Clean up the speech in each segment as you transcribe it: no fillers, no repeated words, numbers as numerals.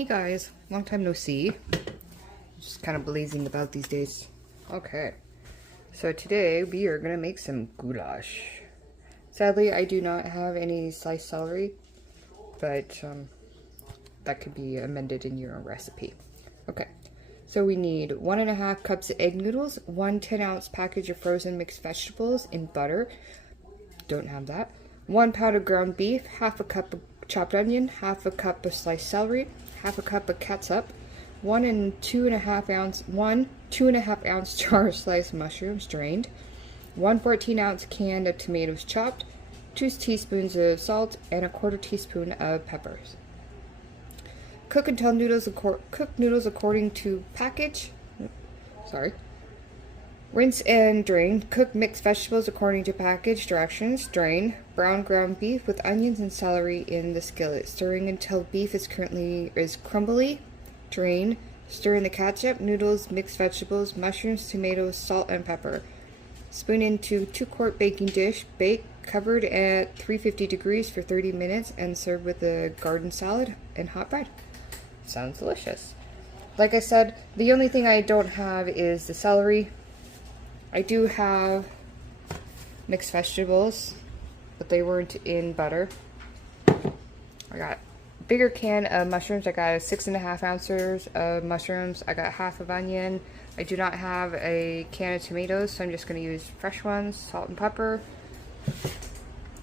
Hey guys, long time no see. Just kind of blazing about these days. Okay, so today we are gonna make some goulash. Sadly, I do not have any sliced celery, but that could be amended in your own recipe. Okay, so we need 1.5 cups of egg noodles, 1 10-ounce package of frozen mixed vegetables in butter. Don't have that. 1 pound of ground beef, half a cup of chopped onion, half a cup of sliced celery, half a cup of catsup, 1 2.5 ounce jar of sliced mushrooms drained, 1 14-ounce can of tomatoes chopped, 2 teaspoons of salt, and 1/4 teaspoon of peppers. Cook until cook noodles according to package. Rinse and drain. Cook mixed vegetables according to package directions. Drain. Brown ground beef with onions and celery in the skillet, stirring until beef is crumbly. Drain. Stir in the ketchup, noodles, mixed vegetables, mushrooms, tomatoes, salt, and pepper. Spoon into 2-quart baking dish. Bake covered at 350 degrees for 30 minutes and serve with a garden salad and hot bread. Sounds delicious. Like I said, the only thing I don't have is the celery. I do have mixed vegetables, but they weren't in butter. I got a bigger can of mushrooms. I got 6.5 ounces of mushrooms. I got half of onion. I do not have a can of tomatoes, so I'm just going to use fresh ones, salt and pepper,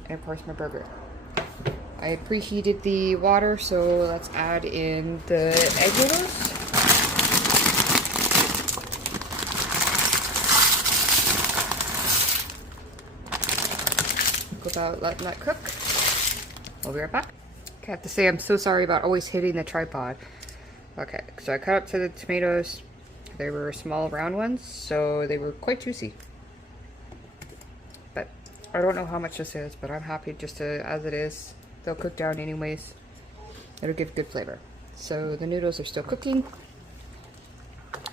and of course my burger. I preheated the water, so let's add in the egg noodles. About letting that cook. We'll be right back. Okay, I have to say I'm so sorry about always hitting the tripod. Okay, so I cut up to the tomatoes. They were small round ones, so they were quite juicy. But I don't know how much this is, but I'm happy just as it is. They'll cook down anyways. It'll give good flavor. So the noodles are still cooking.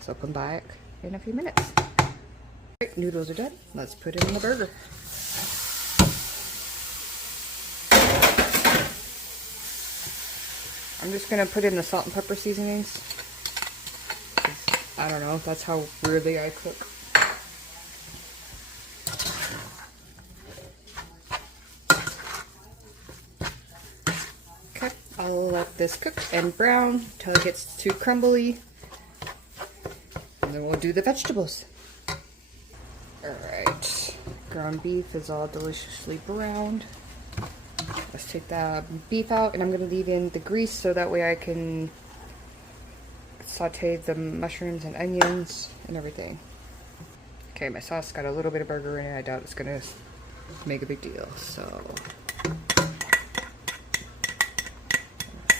So I'll come back in a few minutes. Alright, noodles are done. Let's put it in the burger. I'm just going to put in the salt and pepper seasonings. I don't know, that's how weirdly I cook. Okay, I'll let this cook and brown until it gets too crumbly. And then we'll do the vegetables. Alright, ground beef is all deliciously browned. Let's take the beef out, and I'm going to leave in the grease so that way I can saute the mushrooms and onions and everything. Okay, my sauce got a little bit of burger in it. I doubt it's going to make a big deal. So,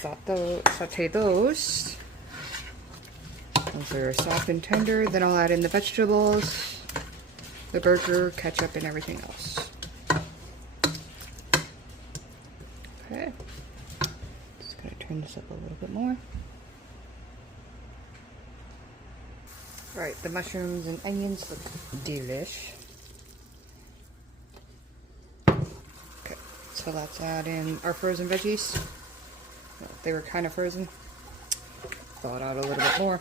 saute those. Once they're soft and tender, then I'll add in the vegetables, the burger, ketchup, and everything else. Okay, just gonna turn this up a little bit more. Alright, the mushrooms and onions look delish. Okay, so let's add in our frozen veggies. Well, they were kind of frozen. Thaw it out a little bit more.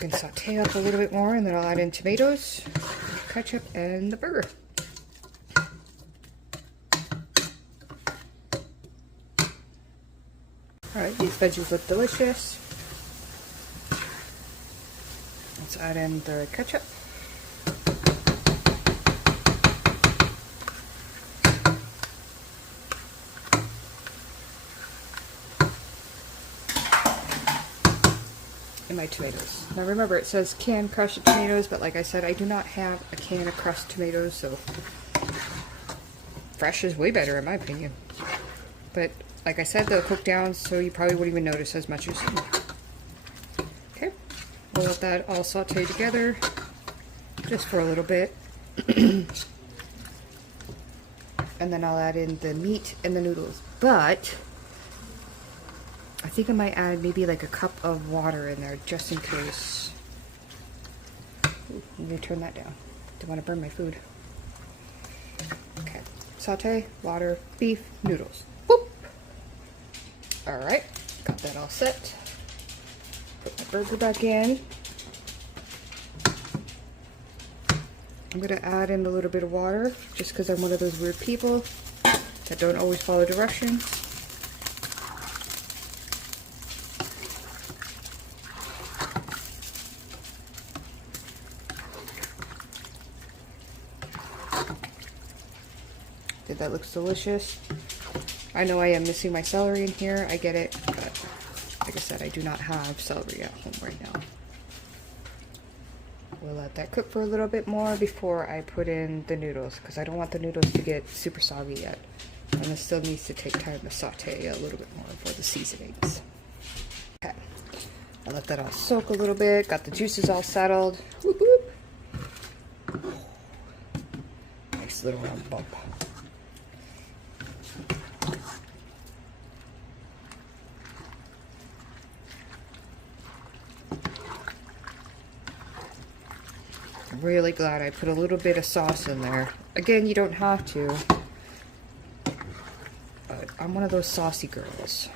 And saute up a little bit more, and then I'll add in tomatoes, ketchup, and the burger. Alright, these veggies look delicious. Let's add in the ketchup. And my tomatoes. Now remember, it says canned crushed tomatoes, but like I said, I do not have a can of crushed tomatoes, so fresh is way better in my opinion. But like I said, they'll cook down, so you probably wouldn't even notice as much as you. Okay, we'll let that all saute together just for a little bit. And then I'll add in the meat and the noodles. But I think I might add maybe like a cup of water in there just in case. Ooh, I'm gonna turn that down. Don't want to burn my food. Okay. Saute, water, beef, noodles. Boop! Alright, got that all set. Put my burger back in. I'm gonna add in a little bit of water, just because I'm one of those weird people that don't always follow directions. That looks delicious. I know I am missing my celery in here, I get it, but like I said, I do not have celery at home right now. We'll let that cook for a little bit more before I put in the noodles, because I don't want the noodles to get super soggy yet. And it still needs to take time to saute a little bit more for the seasonings. Okay, I let that all soak a little bit, got the juices all settled. Whoop, whoop. Nice little round bump. I'm really glad I put a little bit of sauce in there. Again, you don't have to, but I'm one of those saucy girls.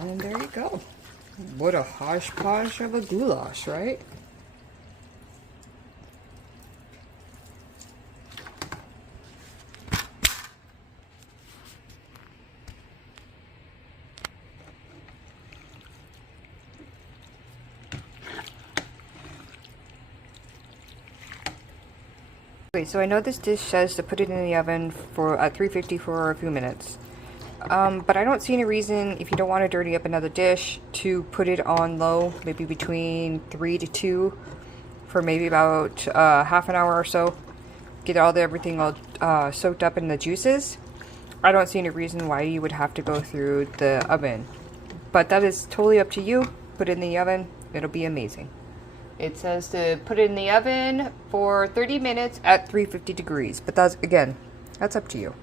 And there you go. What a hodgepodge of a goulash, right? Okay, so I know this dish says to put it in the oven for at 350 for a few minutes. But I don't see any reason, if you don't want to dirty up another dish, to put it on low, maybe between 3 to 2 for maybe about half an hour or so. Get everything all soaked up in the juices. I don't see any reason why you would have to go through the oven. But that is totally up to you. Put it in the oven. It'll be amazing. It says to put it in the oven for 30 minutes at 350 degrees. But that's, again, that's up to you.